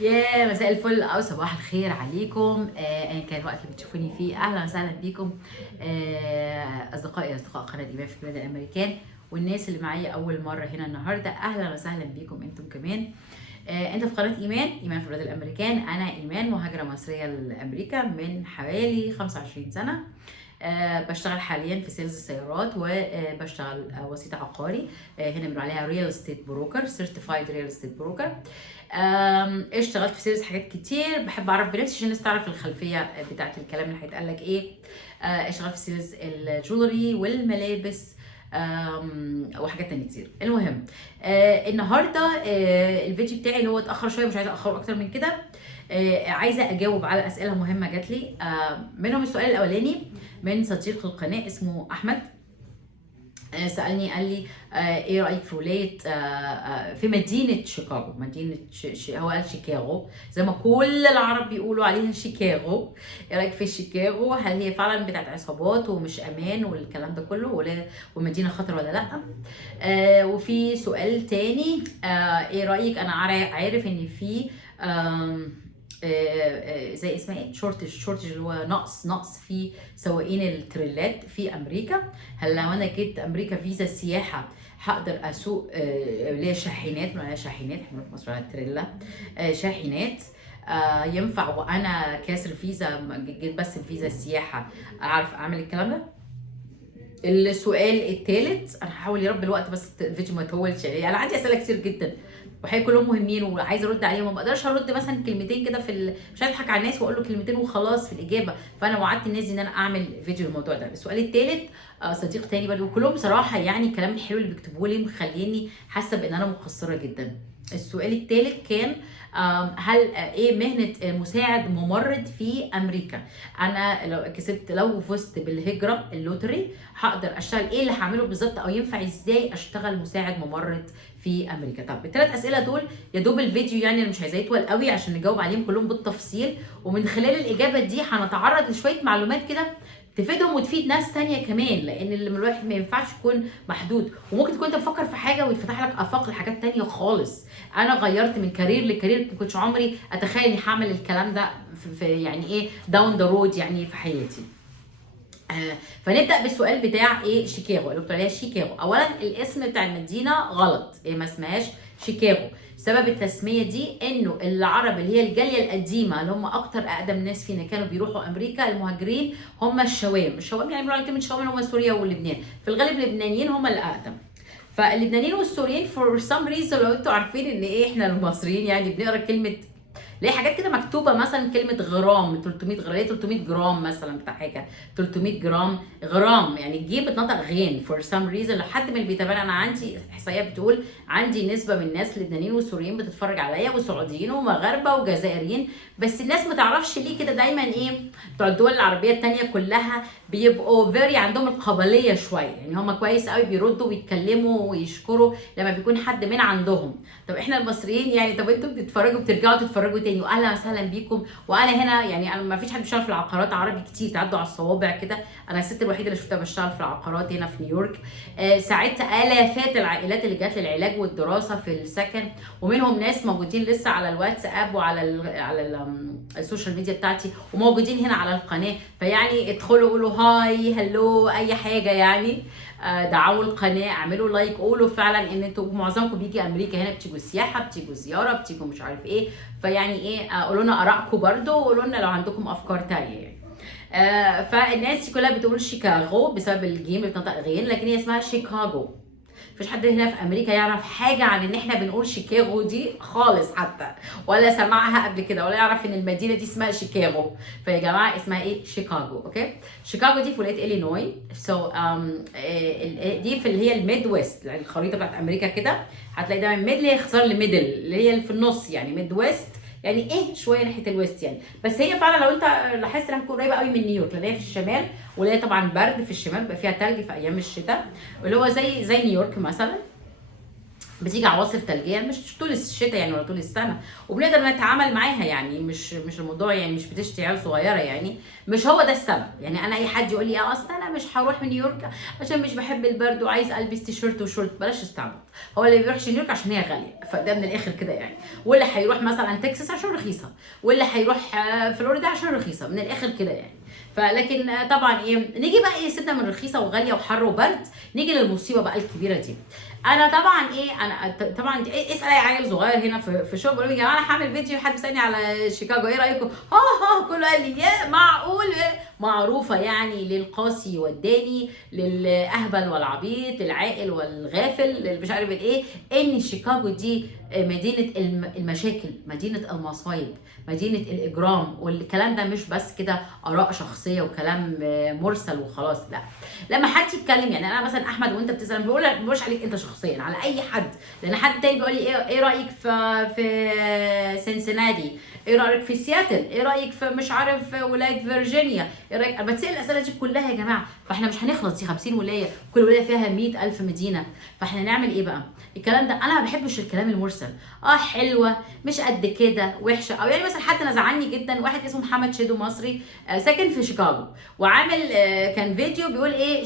يا مساء الفل او صباح الخير عليكم. ايا كان الوقت اللي بتشوفوني فيه، اهلا وسهلا بيكم. اصدقاء قناه ايمان في بلاد الامريكان، والناس اللي معايا اول مره هنا النهارده، اهلا وسهلا بيكم انتم كمان. انت في قناه ايمان في بلاد الامريكان. انا ايمان مهاجره مصريه لامريكا من حوالي 25 سنه. بشتغل حاليا في سيلز السيارات، وبشتغل وسيط عقاري. هنا بنقول عليها ريال استيت بروكر، سيرتيفايد ريال استيت بروكر. اشتغلت في سيلز حاجات كتير، بحب اعرف بنفسي عشان الناس تعرف الخلفيه بتاعت الكلام اللي هيتقال لك ايه. اشتغلت في سيلز الجولري والملابس، وحاجات تانية كتير. المهم، النهارده الفيديو بتاعي اللي هو اتاخر شويه، مش عايزه اخره اكتر من كده. عايزه اجاوب على اسئله مهمه جات لي. منهم السؤال الاولاني من صديق القناه اسمه احمد. سالني قال لي ايه رايك في ولايه في مدينه شيكاغو، مدينه هو قال شيكاغو زي ما كل العرب بيقولوا عليها شيكاغو. ايه رايك في شيكاغو؟ هل هي فعلا بتاعت عصابات ومش امان والكلام ده كله، ولا ومدينه خطر ولا لا؟ وفي سؤال تاني، ايه رايك؟ انا عارف ان في زي اسمها ايه، شورتج اللي هو نقص في سواقين التريلات في امريكا. هل لو انا جيت امريكا فيزا سياحه هقدر اسوق اللي هي شاحنات؟ ما هي شاحنات، احنا في مصر على التريلا شاحنات. ينفع وانا كاسر فيزا، جيت بس فيزا السياحه اعرف اعمل الكلام ده؟ السؤال الثالث، انا هحاول يا رب الوقت بس الفيديو ما يطولش، يعني انا عندي اسئله كتير جدا وحقيقي كلهم مهمين وعايزه ارد عليهم، ما بقدرش ارد مثلا كلمتين كده مش عايزه اضحك على الناس واقول له كلمتين وخلاص في الاجابه. فانا وعدت الناس دي ان انا اعمل فيديو الموضوع ده. السؤال الثالث، صديق تاني برضه، وكلهم بصراحه يعني الكلام الحلو اللي بيكتبوه لي مخليني حاسه بان انا مقصره جدا. السؤال الثالث كان هل ايه مهنه مساعد ممرض في امريكا؟ انا لو فزت بالهجره اللوتري هقدر اشتغل ايه اللي هعمله بالظبط، او ينفع ازاي اشتغل مساعد ممرض في امريكا؟ طب الثلاث اسئله دول يا دوب الفيديو، يعني انا مش عايزاه يطول قوي عشان نجاوب عليهم كلهم بالتفصيل، ومن خلال الاجابه دي هنتعرض لشويه معلومات كده تفيدهم وتفيد ناس تانية كمان، لان اللي من الواحد ما ينفعش يكون محدود، وممكن تكون انت بتفكر في حاجه ويتفتح لك افاق لحاجات تانية خالص. انا غيرت من كارير لكارير، ما كنتش عمري اتخيل اني هعمل الكلام ده في يعني ايه داون ذا رود يعني في حياتي. فنبدا بالسؤال بتاع ايه شيكاغو اللي قلت عليها شيكاغو. اولا الاسم بتاع المدينه غلط، ما اسمهاش شيكاغو. سبب التسميه دي انه العرب اللي هي الجاليه القديمه اللي هم اكتر اقدم ناس فينا كانوا بيروحوا امريكا، المهاجرين هم الشوام يعني بيقولوا عليهم الشوام اللي هم سوريا ولبنان، في الغالب اللبنانيين هم اللي اقدم. فاللبنانيين والسوريين فور سام ريزون، لو انتوا عارفين ان ايه احنا المصريين يعني بنقرا كلمه، ليه حاجات كده مكتوبه مثلا كلمه غرام 300 غرام، 300 جرام مثلا بتاع حاجه 300 جرام غرام، يعني الجيم بتنطق غين فور سام ريزون. لحد من اللي بيتابعنا، انا عندي احصائيات بتقول عندي نسبه من الناس لبنانيين وسوريين بتتفرج عليا، وسعوديين ومغاربه وجزائريين، بس الناس ما تعرفش ليه كده دايما ايه بتوع الدول العربيه الثانيه كلها بيبقوا فيري عندهم القابليه شويه، يعني هم كويس قوي بيردوا ويتكلموا ويشكروا لما بيكون حد من عندهم. طب احنا المصريين يعني، طب انتوا بتتفرجوا بترجعوا تتفرجوا تاني، واهلا وسهلا بيكم. وانا هنا يعني انا ما فيش حد بيشتغل في العقارات عربي كتير، تعدوا على الصوابع كده. انا الست الوحيده اللي شفتها بشتغل في العقارات هنا في نيويورك. ساعدت الافات العائلات اللي جات للعلاج والدراسه في السكن، ومنهم ناس موجودين لسه على الواتساب وعلى السوشيال ميديا بتاعتي، وموجودين هنا على القناه. فيعني ادخلوا قولوا هاي هلو اي حاجه يعني، دعموا القناه، اعملوا لايك، قولوا فعلا ان انتوا معظمكم بيجي امريكا هنا، بتيجوا سياحه، بتيجوا زياره، بتيجوا مش عارف ايه. فيعني ايه قولوا لنا ارائكم برده، وقولوا لنا لو عندكم افكار تانية يعني. فالناس دي كلها بتقول شيكاغو بسبب الجيم اللي بتنطق غين، لكن هي اسمها شيكاغو. مفيش حد هنا في امريكا يعرف حاجه عن ان احنا بنقول شيكاغو دي خالص حتى، ولا سمعها قبل كده، ولا يعرف ان المدينه دي اسمها شيكاغو. فيا جماعه اسمها ايه شيكاغو. اوكي، شيكاغو دي في ولايه الينوي. دي في اللي هي الميد ويست، يعني الخريطه بتاعت امريكا كده هتلاقي دايما ميد اللي هي اختصار لميدل اللي هي في النص، يعني ميد ويست يعني ايه شويه ناحيه الويست يعني. بس هي فعلا لو انت لاحظت انها بتكون قريبه قوي من نيويورك، لان هي في الشمال، ولا هي طبعا برد في الشمال، بيبقى فيها تلج في ايام الشتاء، اللي هو زي نيويورك مثلا. بتيجي عواصف ثلجيه مش طول الشتاء يعني ولا طول السنه، وبنقدر نتعامل معاها يعني، مش الموضوع يعني مش بتشتي عيال صغيره يعني. مش هو ده السبب يعني. انا اي حد يقول لي اصل انا مش هروح نيويورك عشان مش بحب البرد وعايز البس تيشيرت وشورت، بلاش استعبط. هو اللي بيروحش نيويورك عشان هي غاليه، فده من الاخر كده يعني. واللي هيروح مثلا تكساس عشان رخيصه، واللي هيروح فلوريدا عشان رخيصه، من الاخر كده يعني. فلكن طبعا ايه، نيجي بقى ايه، سيبنا من رخيصه وغاليه وحر وبرد، نيجي للمصيبه بقى الكبيره دي. انا طبعا ايه، انا طبعا اسال اي عيل صغير هنا في شغل، بقول له يا جماعه انا هعمل فيديو، حد بيسالني على شيكاغو ايه رايكم؟ ها كله قال لي يا معقول. معروفه يعني للقاسي والداني، للاهبل والعبيط، العاقل والغافل، اللي مش عارف ايه، ان شيكاغو دي مدينه المشاكل، مدينه المصايب، مدينه الاجرام. والكلام ده مش بس كده اراء شخصيه وكلام مرسل وخلاص، لا. لما حد يتكلم يعني، انا مثلا احمد وانت بتسال، ما بقولش عليك انت شخصيا، على اي حد. لان حد تاني بيقول لي ايه رايك في سنسناتي، ايه رايك في سياتل، ايه رايك في مش عارف ولايه فيرجينيا، ايه رايك. انا بتسال الاسئله دي كلها يا جماعه، فاحنا مش هنخلص. دي 50 ولايه، كل ولايه فيها 100,000 مدينه، فاحنا نعمل ايه بقى؟ الكلام ده انا ما بحبش الكلام المرسل. حلوه، مش قد كده، وحشه. او يعني مثلا حد نزعني جدا، واحد اسمه محمد شيدو مصري، ساكن في شيكاغو، وعامل كان فيديو بيقول ايه،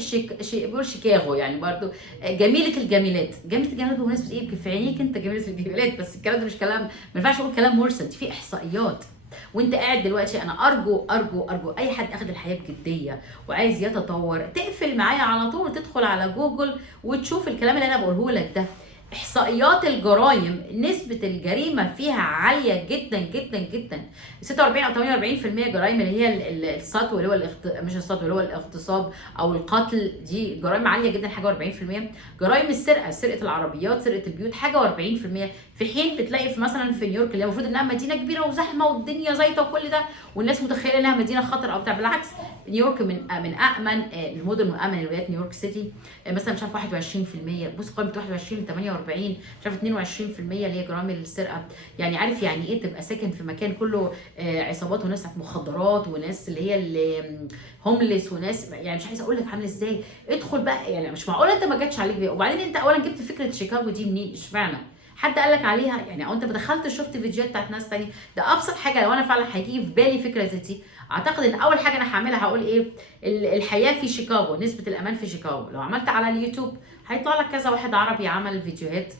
بيقول شيكاغو يعني برضو جميله الجميلات. جميله الجميلات بمناسبه ايه؟ في عينيك انت جميله الجميلات، بس الكلام ده مش كلام، ما ينفعش اقول كلام مرسل، دي في احصائيات. وانت قاعد دلوقتي، انا ارجو اي حد اخد الحياه بجديه وعايز يتطور، تقفل معايا على طول وتدخل على جوجل وتشوف الكلام اللي انا بقوله لك ده. احصائيات الجرائم، نسبه الجريمه فيها عاليه جدا جدا جدا. 46 او 48% جرائم اللي هي السطو، اللي هو مش السطو، اللي هو الاغتصاب او القتل، دي جرائم عاليه جدا، حاجه 40%. جرائم السرقه، سرقه العربيات، سرقه البيوت، حاجه 40%. في حين بتلاقي في مثلا في نيويورك، اللي المفروض انها مدينه كبيره وزحمه والدنيا زيطه وكل ده، والناس متخيله انها مدينه خطر او بتاع، بالعكس. نيويورك من امن المدن وامن الولايات. نيويورك سيتي مثلا مش عارف 21%، بص قائمه 21 ل 48، مش عارف 22% اللي هي جرائم السرقه. يعني عارف يعني ايه تبقى ساكن في مكان كله عصابات وناس مخدرات وناس اللي هي هومليس وناس، يعني مش عايزه اقول لك عامل ازاي. ادخل بقى، يعني مش معقول انت ما جاتش عليك بيه. وبعدين انت اولا جبت فكره شيكاغو دي منين؟ اشمعنى؟ حد قال لك عليها يعني؟ او انت ما دخلتش شفت فيديوهات بتاعت ناس تانية؟ ده ابسط حاجه. لو انا فعلا هيجي في بالي فكره زي دي، اعتقد ان اول حاجه انا هعملها هقول ايه، الحياه في شيكاغو، نسبه الامان في شيكاغو. لو عملت على اليوتيوب هيطلع لك كذا واحد عربي عمل فيديوهات،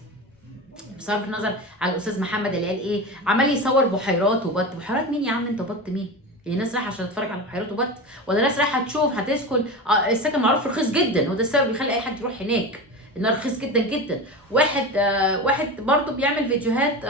بصرف النظر على الاستاذ محمد اللي قال ايه، عمال يصور بحيرات وبط. بحيرات مين يا عم انت؟ بط مين؟ هي ناس رايحه عشان تتفرج على بحيرات وبط، ولا ناس رايحه تشوف هتسكن؟ السكن معروف رخيص جدا، وده السبب بيخلي اي حد يروح هناك، انه رخيص جدا جدا. واحد برضو بيعمل فيديوهات،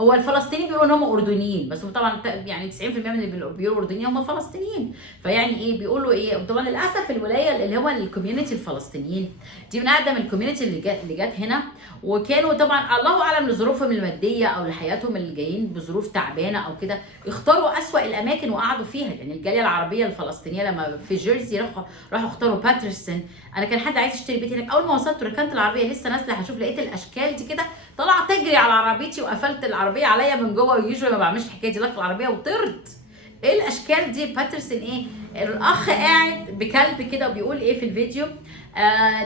هو الفلسطينيين بيقولوا ان هم اردنيين، بس طبعا يعني 90% من اللي بيقولوا اردنيين هم فلسطينيين. فيعني ايه بيقولوا ايه، طبعا للاسف الولايه اللي هو الكوميونتي الفلسطينيين دي من اقدم الكوميونتي اللي جت هنا، وكانوا طبعا الله اعلم لظروفهم الماديه او لحياتهم اللي جايين بظروف تعبانه او كده، اختاروا اسوأ الاماكن وقعدوا فيها. يعني الجاليه العربيه الفلسطينيه لما في جيرسي راحوا اختاروا باترسون. انا كان حد عايز يشتري بيت هناك، اول ما وصلت ركنت العربيه لسه نازله هشوف، لقيت الاشكال دي كده، طلعت تجري على عربيتي وقفلت العربيه عليا من جوه. ويوجوالي ما بعملش الحكايه دي، لك العربيه وطرت. ايه الاشكال دي؟ باترسون ايه؟ الاخ قاعد بكلب كده وبيقول ايه في الفيديو،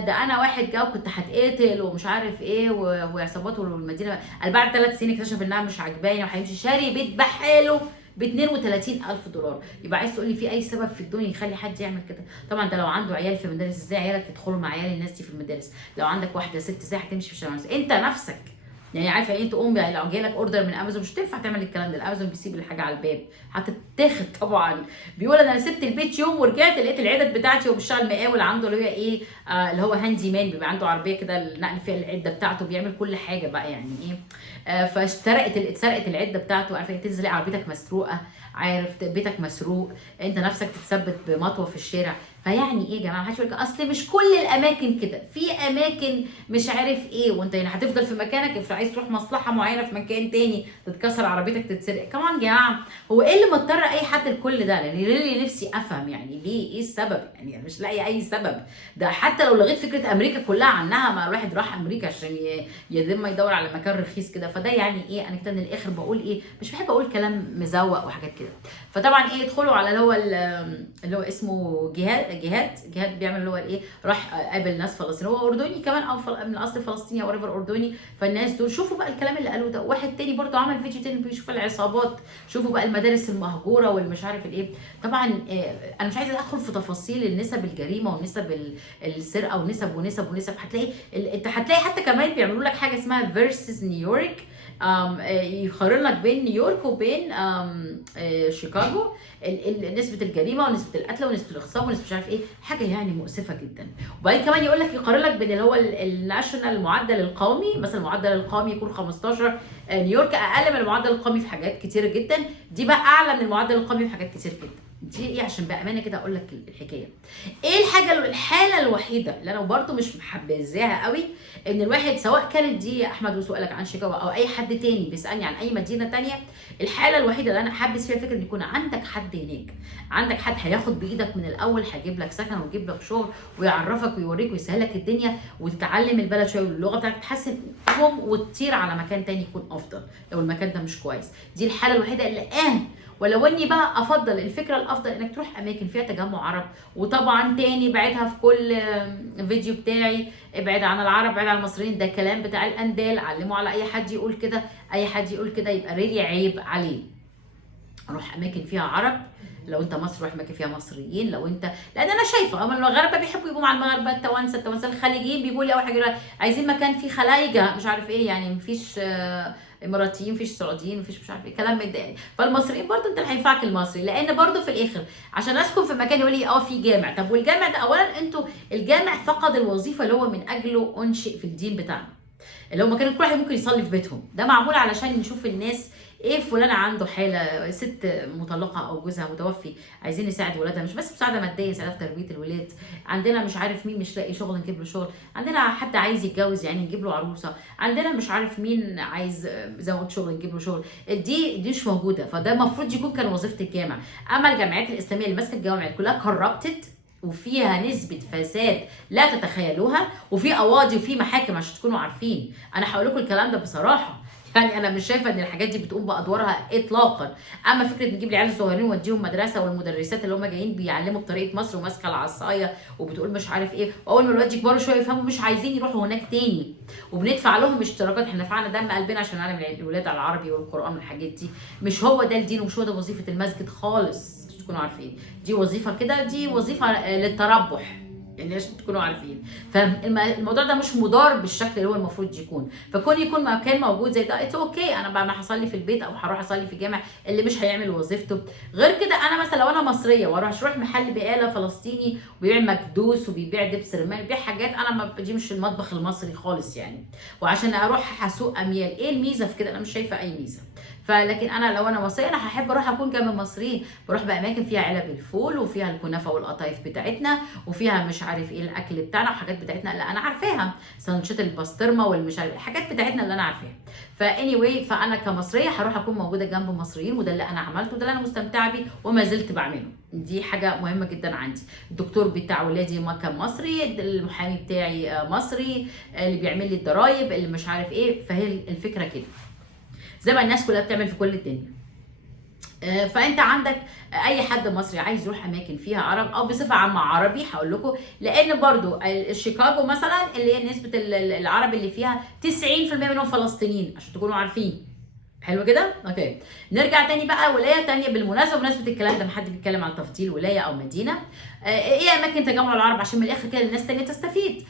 ده انا واحد جا وكنت هتقتل ومش عارف ايه وعصابات والمدينه، قال بعد 3 سنين اكتشف انها مش عجباني وهيمشي، شاري بيت بحاله ب 32,000 دولار. يبقى عايز تقول لي في اي سبب في الدنيا يخلي حد يعمل كده؟ طبعا ده لو عنده عيال في المدارس، ازاي عيالك يدخلوا مع عيال الناس دي في المدارس؟ لو عندك واحده ست ازاي هتمشي في الشارع؟ انت نفسك يعني عارفه ايه، تقوم لو جاي لك اوردر من امازون مش تنفع تعمل الكلام ده، الامازون بيسيب الحاجه على الباب، هتتاخد طبعا. بيقول انا سبت البيت يوم ورجعت لقيت العدد بتاعتي، وبيشتغل مقاول عنده اللي هي ايه، اللي هو هاندي مان، بيبقى عنده عربيه كده نقل فيها العده بتاعته، بيعمل كل حاجه بقى يعني ايه. اتسرقت العده بتاعته، عارفه تنزل عربيتك مسروقه، عارف بيتك مسروق، انت نفسك تتثبت بمطوه في الشارع. فيعني ايه يا جماعه؟ محدش يقول لك اصل مش كل الاماكن كده، في اماكن مش عارف ايه، وانت يعني هتفضل في مكانك. افرض عايز تروح مصلحه معينه في مكان تاني تتكسر عربيتك تتسرق، كمان يا جماعه هو ايه اللي مضطر اي حد لكل ده؟ يعني ليه نفسي افهم يعني ليه، ايه السبب يعني؟ مش لاقي اي سبب. ده حتى لو لغيت فكره امريكا كلها عنها، ما الواحد راح امريكا عشان يدم يدور على مكان رخيص كده فده يعني ايه، انا كده من الاخر بقول ايه، مش بحب اقول كلام مزوق وحاجات كده. فطبعا ايه، ادخلوا على اللي هو اللي هو اسمه جهاد بيعمل اللي هو ايه، راح قابل ناس فلسطين، هو اردني كمان او من اصل فلسطيني او اردني. فالناس دول شوفوا بقى الكلام اللي قالوه ده. واحد تاني برضو عمل فيديو تاني بيشوف العصابات، شوفوا بقى المدارس المهجوره والمش عارف الايه. طبعا انا مش عايزه ادخل في تفاصيل النسب الجريمه ونسب السرقه ونسب. انت هتلاقي حتى كمان بيعملوا لك حاجه اسمها فيرسز نيويورك، يقارن لك بين نيويورك وبين شيكاغو نسبه الجريمه ونسبه القتل ونسبه الاغتصاب ونسبه مش عارف ايه، حاجه يعني مؤسفه جدا. وبعدين كمان يقول لك يقارن لك بين اللي هو الناشونال المعدل القومي، مثلا المعدل القومي يكون 15، نيويورك اقل من المعدل القومي في حاجات كتيره جدا، دي بقى اعلى من المعدل القومي في حاجات كتير جدا. دي ايه عشان بامانه كده اقول لك الحكايه. ايه الحاله الوحيده اللي انا برضو مش محبذاها قوي، ان الواحد سواء كانت دي احمد وسؤالك عن شيكاغو او اي حد تاني بيسالني عن اي مدينه تانيه، الحاله الوحيده اللي انا حابس فيها فكره ان يكون عندك حد هناك، عندك حد هياخد بايدك من الاول، هيجيب لك سكن ويجيب لك شغل ويعرفك ويوريك ويسهل لك الدنيا وتتعلم البلد شويه واللغه بتاعتك تتحسن وتطير على مكان تاني يكون افضل لو المكان ده مش كويس. دي الحاله الوحيده اللي ولو اني بقى افضل الفكره الافضل انك تروح اماكن فيها تجمع عرب. وطبعا تاني بعدها في كل فيديو بتاعي، ابعد عن العرب، ابعد عن المصريين، ده كلام بتاع الاندال، علموا على اي حد يقول كده، اي حد يقول كده يبقى ريلي عيب عليه. روح اماكن فيها عرب، لو انت مصر روح اماكن فيها مصريين، لو انت، لان انا شايفه اما المغاربه بيحبوا يبقوا مع المغاربه، التوانسه الخليجيين بيقولوا لي اول حاجه عايزين مكان فيه خلايجه مش عارف ايه، يعني مفيش اماراتيين، مفيش سعوديين، مفيش مش عارف ايه كلام من ده يعني. فالمصريين برضو انت اللي هينفعك المصري، لان برضو في الاخر عشان اسكن في مكان يقول لي في جامع. طب والجامع ده اولا انتوا الجامع فقد الوظيفه اللي هو من اجله انشئ في الدين بتاعنا، اللي هو مكان كل واحد ممكن يصلي في بيتهم، ده معمول علشان نشوف الناس ايه، فلانه عنده حاله، ست مطلقه او جوزها متوفي عايزين نساعد ولادها، مش بس مساعده ماديه، نساعدها في تربيه الولاد، عندنا مش عارف مين مش لاقي شغل نجيب له شغل، عندنا حد عايز يتجوز يعني نجيب له عروسه، عندنا مش عارف مين عايز زود شغل نجيب له شغل. دي مش موجوده، فده المفروض يكون كان وظيفه الجامع. اما الجامعات الاسلاميه اللي ماسكه الجوامع كلها كوربتد وفيها نسبة فساد لا تتخيلوها، وفي قواضي وفي محاكم عشان تكونوا عارفين. انا هقول لكم الكلام ده بصراحة، يعني انا مش شايفه ان الحاجات دي بتقوم بادوارها اطلاقا. اما فكره نجيب العيال الصغيرين ونوديهم مدرسه، والمدرسات اللي هم جايين بيعلموا بطريقه مصر وماسكه العصايه وبتقول مش عارف ايه، واول ما الولاد يكبروا شويه يفهموا مش عايزين يروحوا هناك تاني، وبندفع لهم اشتراكات، احنا دفعنا دم قلبنا عشان نعلم الولاد على العربي والقران والحاجات دي. مش هو ده الدين ومش هو ده وظيفه المسجد خالص، تكونوا عارفين. دي وظيفه كده، دي وظيفه للتربح يعني عشان تكونوا عارفين. فالموضوع ده مش مدار بالشكل اللي هو المفروض يكون. فكون يكون مكان موجود زي ده اتس اوكي، انا بقى ما هصلي في البيت او هروح اصلي في الجامع اللي مش هيعمل وظيفته. غير كده انا مثلا لو انا مصريه واروح محل بقاله فلسطيني وبيبيع مكدوس وبيبيع دبس رمان، بيبيع حاجات انا دي مش المطبخ المصري خالص يعني، وعشان اروح هسوق اميال، ايه الميزه في كده؟ انا مش شايفه اي ميزه. فلكن انا لو انا مصريه انا هحب اروح اكون جنب المصريين، بروح باماكن فيها علب الفول وفيها الكنافه والقطايف بتاعتنا وفيها مش عارف ايه الاكل بتاعنا وحاجات بتاعتنا اللي انا عارفاها، سندوتشات البسطرمه والمش عارف الحاجات بتاعتنا اللي انا عارفاها. فاني واي فانا كمصريه هروح اكون موجوده جنب مصريين، وده اللي انا عملته، وده اللي انا مستمتعه بيه وما زلت بعمله. دي حاجه مهمه جدا عندي. الدكتور بتاع ولادي ما كان مصري، المحامي بتاعي مصري، اللي بيعمل لي الضرايب اللي مش عارف ايه. فهي الفكره كده زي ما الناس كلها بتعمل في كل الدنيا. فانت عندك اي حد مصري عايز يروح اماكن فيها عرب او بصفه عامه عربي، هقول لكم، لان برضو شيكاغو مثلا اللي هي نسبه العرب اللي فيها 90% منهم فلسطينيين عشان تكونوا عارفين. حلو كده؟ اوكي. نرجع تاني بقى، ولايه تانيه بالمناسبه، بمناسبه الكلام ده ما حد بيتكلم عن تفضيل ولايه او مدينه، ايه اماكن تجمع العرب عشان من الاخر كده الناس تانيه تستفيد.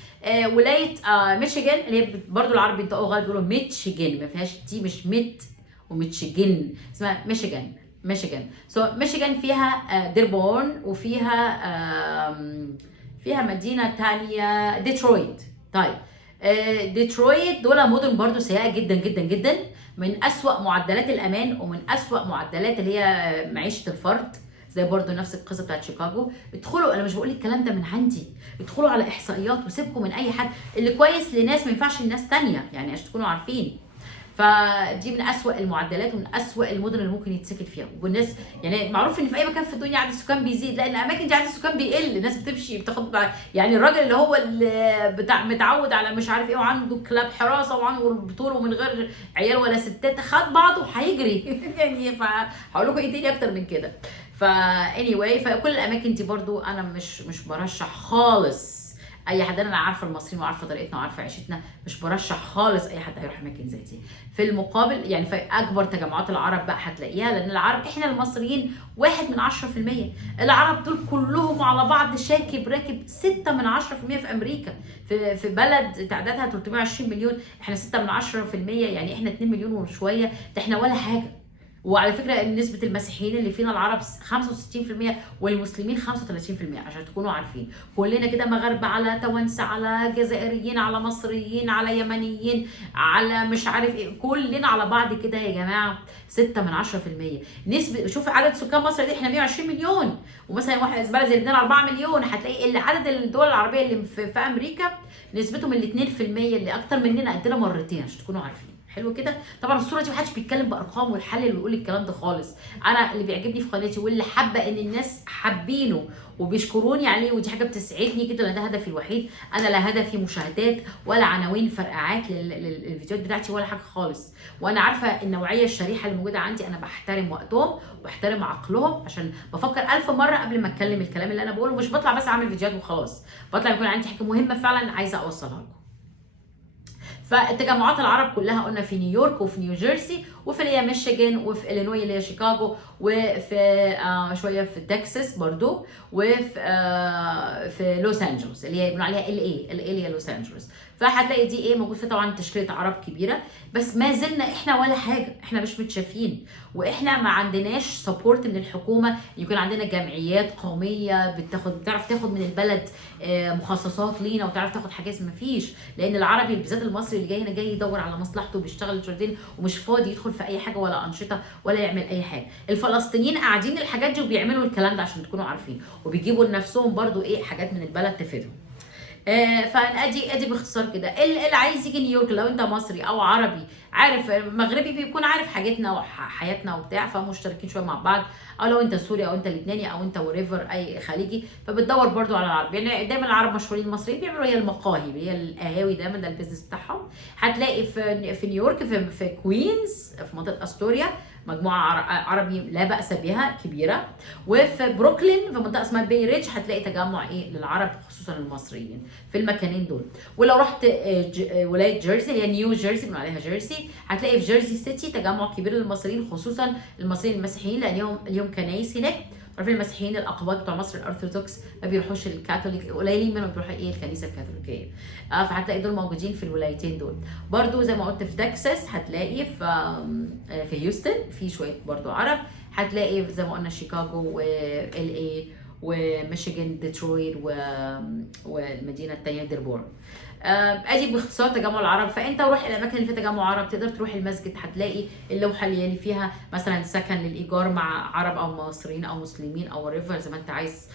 ولايه ميشيغان اللي هي برضو العرب بينطقوا غلط بيقولوا ميتشيجن، ما فيهاش تي، مش ميت وميتشيجن، اسمها ميشيغان. ميشيغان فيها ديربورن فيها مدينه تانية ديترويت. طيب ديترويت دول مدن برضو سيئه جدا جدا جدا، من أسوأ معدلات الامان ومن أسوأ معدلات اللي هي معيشه الفرد، زي برضو نفس القصه بتاعت شيكاغو. ادخلوا، انا مش بقول الكلام ده من عندي، ادخلوا على احصائيات وسيبكم من اي حد، اللي كويس لناس ما ينفعش لناس ثانيه يعني عشان تكونوا عارفين. فدي من اسوأ المعدلات ومن اسوأ المدن اللي ممكن يتسكن فيها. والناس يعني معروف ان في اي مكان في الدنيا عدد السكان بيزيد، لان الاماكن دي عدد السكان بيقل، الناس بتمشي بتاخد يعني الراجل اللي هو اللي متعود على مش عارف ايه وعنده كلاب حراسه وعنده بطوله ومن غير عيال ولا ستات، خد بعضه وهيجري يعني فهقول لكم ايه تاني اكتر من كده. anyway فكل الاماكن دي برضو انا مش برشح خالص اي حد. انا عارفه المصريين وعارفه طريقتنا وعارفه عيشتنا، مش برشح خالص اي حد هيروح اماكن زي دي. في المقابل يعني في اكبر تجمعات العرب بقى هتلاقيها، لان العرب احنا المصريين 1/10%، العرب دول كلهم على بعض شاكب راكب 6/10% في امريكا، في بلد تعدادها 320 مليون، احنا 6/10%، يعني احنا 2 مليون وشويه، ده احنا ولا حاجه. وعلى فكره نسبه المسيحيين اللي فينا العرب 65% والمسلمين 35%، عشان تكونوا عارفين. كلنا كده مغاربه على توانسه على جزائريين على مصريين على يمنيين على مش عارف ايه، كلنا على بعض كده يا جماعه 6/10%. نسبه شوف عدد سكان مصر دي احنا 120 مليون، ومثلا واحد بلد زي لبنان 4 مليون، هتلاقي اللي عدد الدول العربيه اللي في امريكا نسبتهم ال 2% اللي اكتر مننا قدنا مرتين، عشان تكونوا عارفين. حلو كده. طبعا الصوره دي محدش بيتكلم بارقام ويحلل ويقول الكلام ده خالص. انا اللي بيعجبني في قناتي واللي حابه ان الناس حابينه وبيشكروني عليه، ودي حاجه بتسعدني جدا، لان ده هدفي الوحيد. انا لا هدفي مشاهدات ولا عناوين فرقعات للفيديوهات بتاعتي ولا حاجه خالص. وانا عارفه النوعيه الشريحه اللي موجوده عندي، انا بحترم وقتهم وبحترم عقلهم، عشان بفكر 1000 مره قبل ما اتكلم الكلام اللي انا بقوله. مش بطلع بس اعمل فيديوهات وخلاص، بطلع يكون عندي حاجه مهمه فعلا عايزه اوصلها لكم. فالتجمعات العرب كلها قلنا في نيويورك وفي نيوجيرسي وفي اللي هي ميشيغان وفي إلينوي اللي هي شيكاغو، وفي شويه في تكساس برضو، وفي في لوس انجلوس اللي هي بنقول عليها اللي هي لوس انجلوس. فهتلاقي دي ايه موجود فيها طبعا تشكيله عرب كبيره، بس ما زلنا احنا ولا حاجه، احنا مش متشافين، واحنا ما عندناش سبورت من الحكومه. يكون عندنا جمعيات قوميه بتعرف تاخد من البلد مخصصات لينا وتعرف تاخد حاجات، ما فيش. لان العربي بالذات المصري اللي جاي هنا جاي يدور على مصلحته وبيشتغل الجردين ومش فاضي يدخل في اي حاجه ولا انشطه ولا يعمل اي حاجه. الفلسطينيين قاعدين الحاجات دي وبيعملوا الكلام ده عشان تكونوا عارفين، وبيجيبوا لنفسهم برضو ايه حاجات من البلد تفيدهم. فادي باختصار كده. اللي عايز يجي نيويورك لو انت مصري او عربي عارف مغربي بيكون عارف حاجتنا وحياتنا وبتاع، فمشتركين شويه مع بعض، او لو انت سوري او انت لبناني او انت وريفر اي خليجي، فبتدور برضو على العرب. يعني دايما العرب مشهورين، المصريين بيعملوا هي المقاهي، هي القهاوي، دايما ده البيزنس بتاعهم. هتلاقي في نيويورك في كوينز في منطقه استوريا مجموعه عربي لا باس بها كبيره، وفي بروكلين في منطقه اسمها بي ريدج هتلاقي تجمع للعرب خصوصا المصريين في المكانين دول. ولو رحت ولايه جيرسي اللي هي نيو جيرسي بنقول عليها جيرسي، هتلاقي في جيرسي سيتي تجمع كبير للمصريين خصوصا المصريين المسيحيين، لان اليوم كنايس هناك. عارفين المسيحيين الاقباط بتوع مصر الارثوذكس ما بيروحوش الكاثوليك، قليلين منهم بيروحوا الكنيسه الكاثوليكيه. فهتلاقي دول موجودين في الولايتين دول. برضو زي ما قلت في تكساس هتلاقي في هيوستن في شويه برضو عرب. هتلاقي زي ما قلنا شيكاغو وال اي وميشيغان ديترويت والمدينه الثانيه ديربورن. ادي باختصار تجمع العرب. فانت روح الاماكن اللي فيها تجمع عرب، تقدر تروح المسجد هتلاقي اللوحه اللي فيها مثلا سكن للايجار مع عرب او مصريين او مسلمين او ريفر زي ما انت عايز.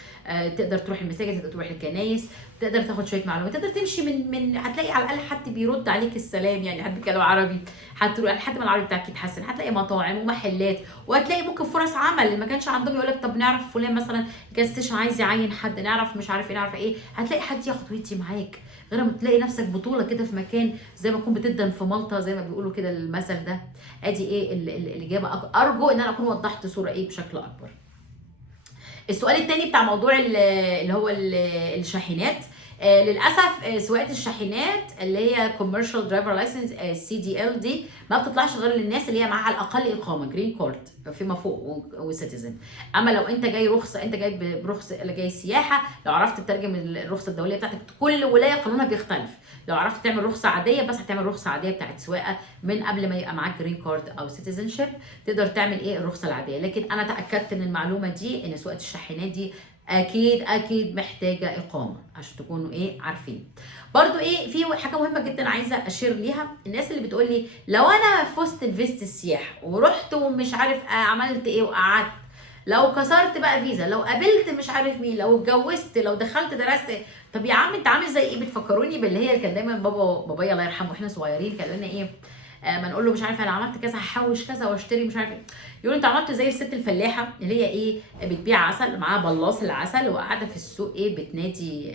تقدر تروح المساجد، تقدر تروح الكنايس، تقدر تاخد شويه معلومات، تقدر تمشي من هتلاقي على الاقل حد بيرد عليك السلام، يعني حد بيتكلم عربي هتروح لحد ما العربي بتاعك يتحسن. هتلاقي مطاعم ومحلات، وهتلاقي ممكن فرص عمل اللي ما كانش عندهم يقول لك طب نعرف فلان مثلا جاز ستيشن عايز يعين حد، نعرف مش عارف ايه نعرف ايه، هتلاقي حد ياخد ويدي معاك، غير ما تلاقي نفسك بطوله كده في مكان زي ما تكون بتدن في مالطا زي ما بيقولوا كده المثل ده. ادي ايه الاجابه. ارجو ان انا اكون وضحت صوره ايه بشكل اكبر. السؤال الثاني بتاع موضوع اللي هو الشاحنات. للاسف سواقه الشاحنات اللي هي كوميرشال درايفر لايسنس CDL دي ما بتطلعش غير للناس اللي هي معاها على الاقل اقامه جرين كارد فيما فوق وسيتيزن. اما لو انت جاي رخصه، انت جاي برخصه اللي جاي سياحه، لو عرفت تترجم الرخصه الدوليه بتاعتك، كل ولايه قانونها بيختلف. لو عرفت تعمل رخصه عاديه بس هتعمل رخصه عاديه بتاعت سواقه من قبل ما يبقى معاك جرين كارد او سيتيزن شيب، تقدر تعمل الرخصه العاديه. لكن انا تاكدت من المعلومه دي ان سواقه الشاحنات دي اكيد محتاجه اقامه عشان تكونوا عارفين. برضو في حاجه مهمه جدا عايزه اشير ليها. الناس اللي بتقول لي لو انا في وسط الفيست السياحه ورحت ومش عارف عملت وقعدت، لو كسرت بقى فيزا، لو قابلت مش عارف مين، لو اتجوزت، لو دخلت درست، طب يا عم انت عامل زي بتفكروني باللي هي كان دايما بابايا الله يرحمه واحنا صغيرين كان لنا ما نقول له مش عارفه انا عملت كذا هحوش كذا واشتري مش عارفه، يقول انت عملت زي الست الفلاحه اللي هي ايه بتبيع عسل معاها بلاص العسل وقاعده في السوق ايه بتنادي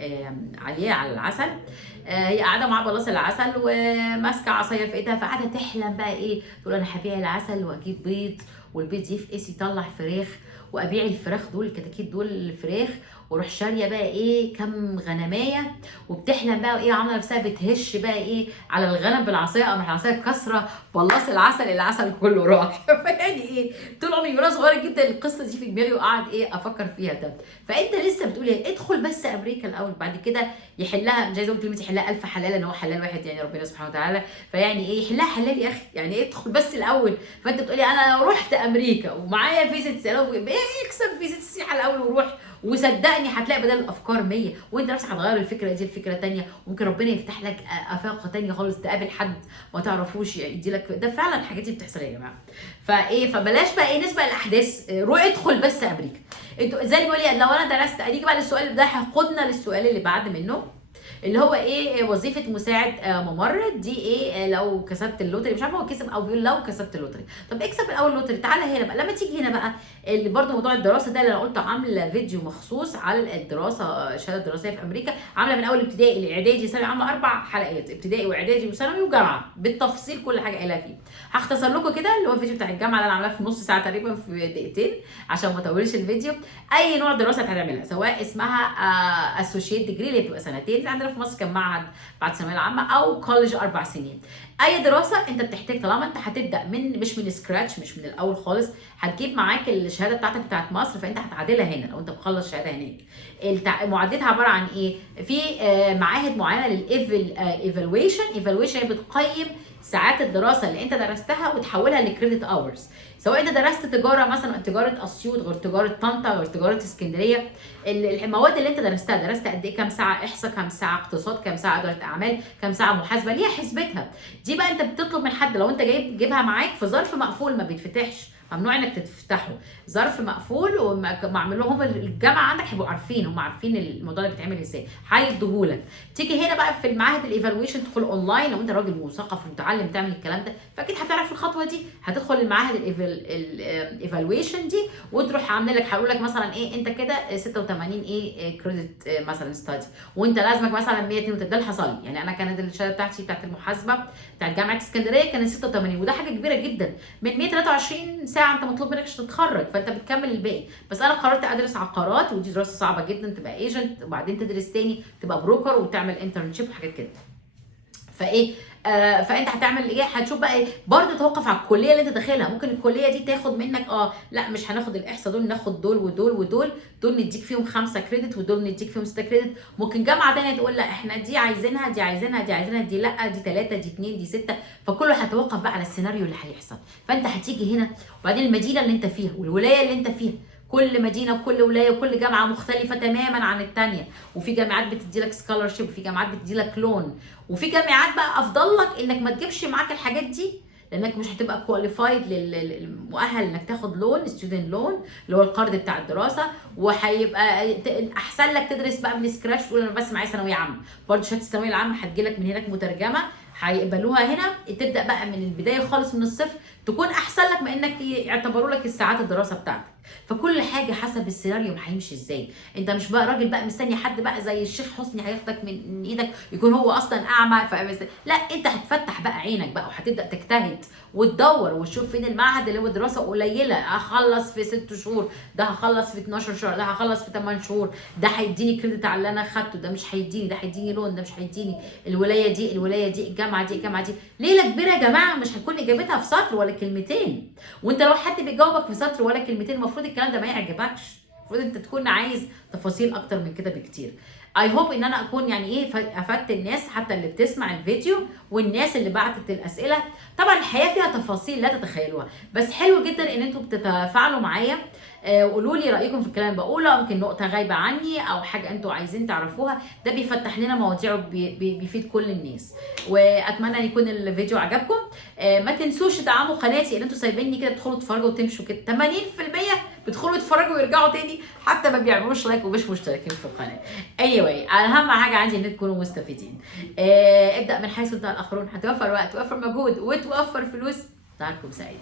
عليه على العسل. هي قاعده معاها بلاص العسل وماسكه عصايه في ايدها، فقاعده تحلم بقى ايه، تقول انا هبيع العسل واجيب بيض والبيض يفقس يطلع فراخ وابيع الفراخ دول الكتاكيت دول الفراخ واروح شاريه بقى ايه كام غنمايه، وبتحلم بقى ايه عامله نفسها بتهش بقى ايه على الغنم بالعصايه او العصايه كسره بلاص العسل كله راح. فيعني ايه طول عمري وانا صغيره جدا القصه دي في دماغي وقعد ايه افكر فيها. ده فانت لسه بتقول ايه ادخل بس امريكا الاول بعد كده يحلها، مش عايزه اقول كلمه يحلها الف حلال ان هو حلال واحد يعني ربنا سبحانه وتعالى، فيعني ايه يحلها حلال يا اخي يعني ايه ادخل بس الاول. فانت بتقولي انا لو رحت امريكا ومعايا فيزا سياحه ايه اكسب فيزا السياحه الاول وروح، وصدقني هتلاقي بدل الافكار 100 وانت نفسك هتغير الفكره دي لفكره ثانيه، وممكن ربنا يفتح لك افاق ثانيه خالص تقابل حد ما تعرفوش يدي لك. ده فعلا الحاجات دي بتحصل يا جماعه. فايه فبلاش بقى ايه نسبه الاحداث، روح ادخل بس امريكا. انتوا زي ما بيقول لو انا درست هنيجي بقى للسؤال ده هياخدنا للسؤال اللي بعد منه اللي هو ايه وظيفه مساعد ممرض دي ايه لو كسبت اللوتري. مش عارفه هو كسب او بيقول لو كسبت اللوتري. طب اكسب الاول اللوتري. تعالى هنا بقى لما تيجي هنا بقى اللي برده موضوع الدراسه ده اللي انا قلت عامله فيديو مخصوص على الدراسه الشهاده الدراسيه في امريكا، عامله من اول ابتدائي لاعدادي ثانوي، عامله 4 حلقات ابتدائي واعدادي وثانوي وجامعه بالتفصيل كل حاجه قايلها فيه. هختصر لكم كده اللي هو الفيديو بتاع الجامعه اللي انا عاملاه في نص ساعه تقريبا في دقيقتين عشان ما اطولش الفيديو. اي نوع دراسه هتعملها سواء اسمها اسوشيت ديجري اللي بتبقى سنتين عندنا في مصر كان معهد بعد الثانويه العامه او كولج 4 سنين. اي دراسه انت بتحتاج طالما انت هتبدا مش من سكراتش مش من الاول خالص، هتجيب معاك الشهاده بتاعتك بتاعت مصر فانت هتعادلها هنا لو انت مخلص شهاده هناك. معادلتها عباره عن ايه؟ في معاهد معينه للايفالويشن. ايفالويشن هي بتقيم ساعات الدراسه اللي انت درستها وتحولها لكريدت اورز. سواء انت درست تجاره مثلا تجاره اسيوط غير تجاره طنطا غير تجاره اسكندريه، المواد اللي انت درستها درست قد ايه، كام ساعه احصاء، كام ساعه اقتصاد، كام ساعه اداره اعمال، كام ساعه محاسبه، ليها حسبتها. دي بقى انت بتطلب من حد لو انت جايبها معاك في ظرف مقفول ما بيتفتحش، ممنوع انك تفتحه، ظرف مقفول ومعمل لهم الجامعه عندك هيبقوا عارفين، هم عارفين الموضوع ده بيتعمل ازاي هيديهولك. تيجي هنا بقى في المعاهد الايفالويشن تدخل اونلاين لو انت راجل مثقف ومتعلم تعمل الكلام ده فاكيد هتعرف الخطوه دي. هتدخل المعاهد الايفالويشن دي وتروح عامله لك هيقول لك مثلا ايه انت كده 86 ايه كريدت مثلا ستادي وانت لازمك مثلا 102. ده اللي حصل لي يعني انا كانت الشهاده بتاعتي بتاعت المحاسبه بتاعت جامعه اسكندريه كانت 86 وده حاجه كبيره جدا. من 123 ساعه انت مطلوب منك تتخرج فانت بتكمل الباقي. بس انا قررت ادرس عقارات ودي دراسه صعبه جدا تبقى ايجنت وبعدين تدرس تاني تبقى بروكر وتعمل انترنشيب وحاجات كده. فايه فانت هتعمل ايه هتشوف بقى ايه برضه توقف على الكليه اللي انت داخلها. ممكن الكليه دي تاخد منك لا مش هناخد الاحصاء دول ناخد دول ودول ودول نديك فيهم 5 كريدت ودول نديك فيهم 6 كريدت. ممكن جامعه ثانيه تقول لا احنا دي عايزينها دي عايزينها دي عايزينها دي لا دي 3 دي 2 دي 6. فكله هيتوقف بقى على السيناريو اللي هيحصل. فانت هتيجي هنا وبعدين المدينه اللي انت فيها والولايه اللي انت فيها كل مدينه وكل ولايه وكل جامعه مختلفه تماما عن الثانيه. وفي جامعات بتدي لك سكولرشيب وفي جامعات بتدي لك لون وفي جامعات بقى افضل لك انك ما تجيبش معاك الحاجات دي لانك مش هتبقى كواليفايد للمؤهل انك تاخد لون ستودنت لون اللي هو القرض بتاع الدراسه. وهيبقى احسن لك تدرس بقى من سكراتش تقول انا بس معايا ثانويه عامه. برضه شهاده الثانويه العامه هتجي لك من هناك مترجمه هيقبلوها هنا تبدا بقى من البدايه خالص من الصفر تكون احسن لك ما انك يعتبروا لك الساعات الدراسه بتاعتك. فكل حاجه حسب السيناريو هيمشي ازاي. انت مش بقى راجل بقى مستني حد بقى زي الشيخ حسني هياخدك من ايدك يكون هو اصلا اعمى لا انت هتفتح بقى عينك بقى وهتبدا تجتهد وتدور وتشوف فين المعهد اللي هو دراسه قليله هخلص في 6 شهور ده هخلص في 12 شهر ده هخلص في 8 شهور ده هيديني كريدت على اللي انا اخدته ده مش هيديني ده هيديني لون ده مش هيديني الولايه دي الجامعه دي ليله كبيره يا جماعه مش هتكون اجابتها في سطر ولا كلمتين. وانت لو حد بيجاوبك في سطر ولا كلمتين المفروض الكلام ده ما يعجبكش. المفروض انت تكون عايز تفاصيل اكتر من كده بكتير. اي هوب ان انا اكون يعني ايه افدت الناس حتى اللي بتسمع الفيديو والناس اللي بعتت الاسئله. طبعا الحياه فيها تفاصيل لا تتخيلوها بس حلو جدا ان انتوا بتتفاعلوا معايا. قولوا لي رايكم في الكلام اللي بقوله يمكن نقطه غايبه عني او حاجه انتوا عايزين تعرفوها. ده بيفتح لنا مواضيع بيفيد كل الناس. واتمنى ان يكون الفيديو عجبكم. ما تنسوش تدعموا قناتي ان انتوا سايبيني كده تدخلوا تتفرجوا وتمشوا كده 80% بيدخلوا يتفرجوا ويرجعوا تاني، حتى ما بيعملوش لايك ومش مشتركين في القناه. anyway اهم حاجه عندي ان تكونوا مستفيدين. ابدا من حيث انتهى الاخرون، هتوفر وقت، توفر مجهود، وتوفر فلوس. نهاركم سعيد.